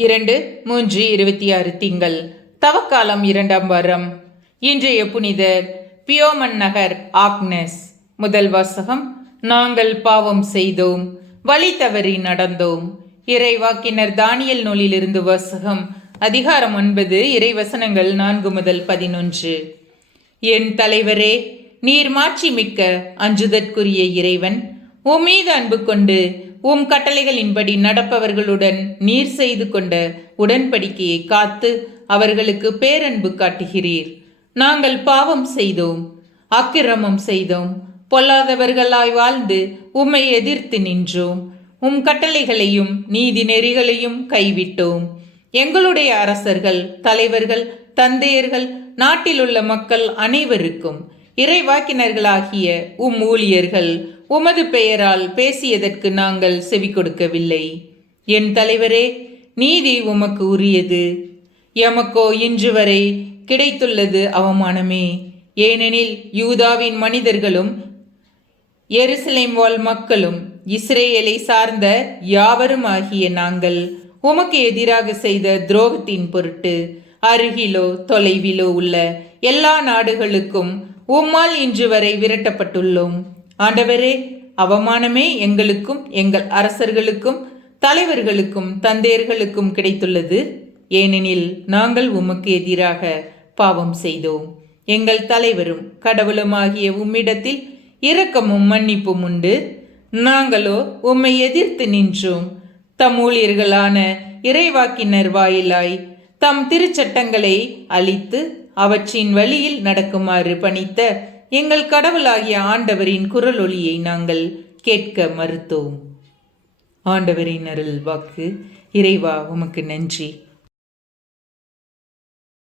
2-3-26 திங்கள் தவக்காலம் 2ஆம் வாரம். இன்றைய புனிதர் பியோமன் நகர் ஆக்னஸ். முதல் வாசகம். நாங்கள் பாவம் செய்தோம், வழி தவறி நடந்தோம். இறைவாக்கினர் தானியல் நூலிலிருந்து வாசகம். அதிகாரம் 9, இறைவசனங்கள் 4-11. என் தலைவரே, நீர் மாட்சி மிக்க அஞ்சுதற்குரிய இறைவன். உம்மீது அன்பு கொண்டு உம் கட்டளைகளின்படி நடப்பவர்களுடன் நீர் செய்து கொண்ட உடன்படிக்கையை காத்து அவர்களுக்கு பேரன்பு காட்டுகிறீர். நாங்கள் பாவம் செய்தோம், அக்கிரமம் செய்தோம், பொல்லாதவர்களாய் வாழ்ந்து உம்மை எதிர்த்து நின்றோம். உம் கட்டளைகளையும் நீதி நெறிகளையும் கைவிட்டோம். எங்களுடைய அரசர்கள், தலைவர்கள், தந்தையர்கள், நாட்டிலுள்ள மக்கள் அனைவருக்கும் இறைவாக்கினர்களாகிய உம் ஊழியர்கள் உமது பெயரால் பேசியதற்கு நாங்கள் செவி கொடுக்கவில்லை. என் தலைவரே, நீதி உமக்கு உரியது. எமக்கோ இன்று வரை கிடைத்துள்ளது அவமானமே. ஏனெனில் யூதாவின் மனிதர்களும் எருசலேம் வாழ் மக்களும் இஸ்ரேலை சார்ந்த யாவரும் ஆகிய நாங்கள் உமக்கு எதிராக செய்த துரோகத்தின் பொருட்டு அருகிலோ தொலைவிலோ உள்ள எல்லா நாடுகளுக்கும் உம்மால் இன்று வரை விரட்டப்பட்டுள்ளோம். ஆண்டவரே, அவமானமே எங்களுக்கும் எங்கள் அரசர்களுக்கும் தலைவர்களுக்கும் தந்தையர்களுக்கும் கிடைத்துள்ளது. ஏனெனில் நாங்கள் உமக்கு எதிராக பாவம் செய்தோம். எங்கள் தலைவரும் கடவுளுமாகிய உம்மிடத்தில் இரக்கமும் மன்னிப்பும் உண்டு. நாங்களோ உம்மை எதிர்த்து நின்றோம். தம் ஊழியர்களான இறைவாக்கினர் வாயிலாய் தம் திருச்சட்டங்களை அளித்து அவற்றின் வழியில் நடக்குமாறு பணித்த எங்கள் கடவுளாகிய ஆண்டவரின் குரல் ஒலியை நாங்கள் கேட்க மறுத்தோம். ஆண்டவரின் அருள் வாக்கு. இறைவா, உமக்கு நன்றி.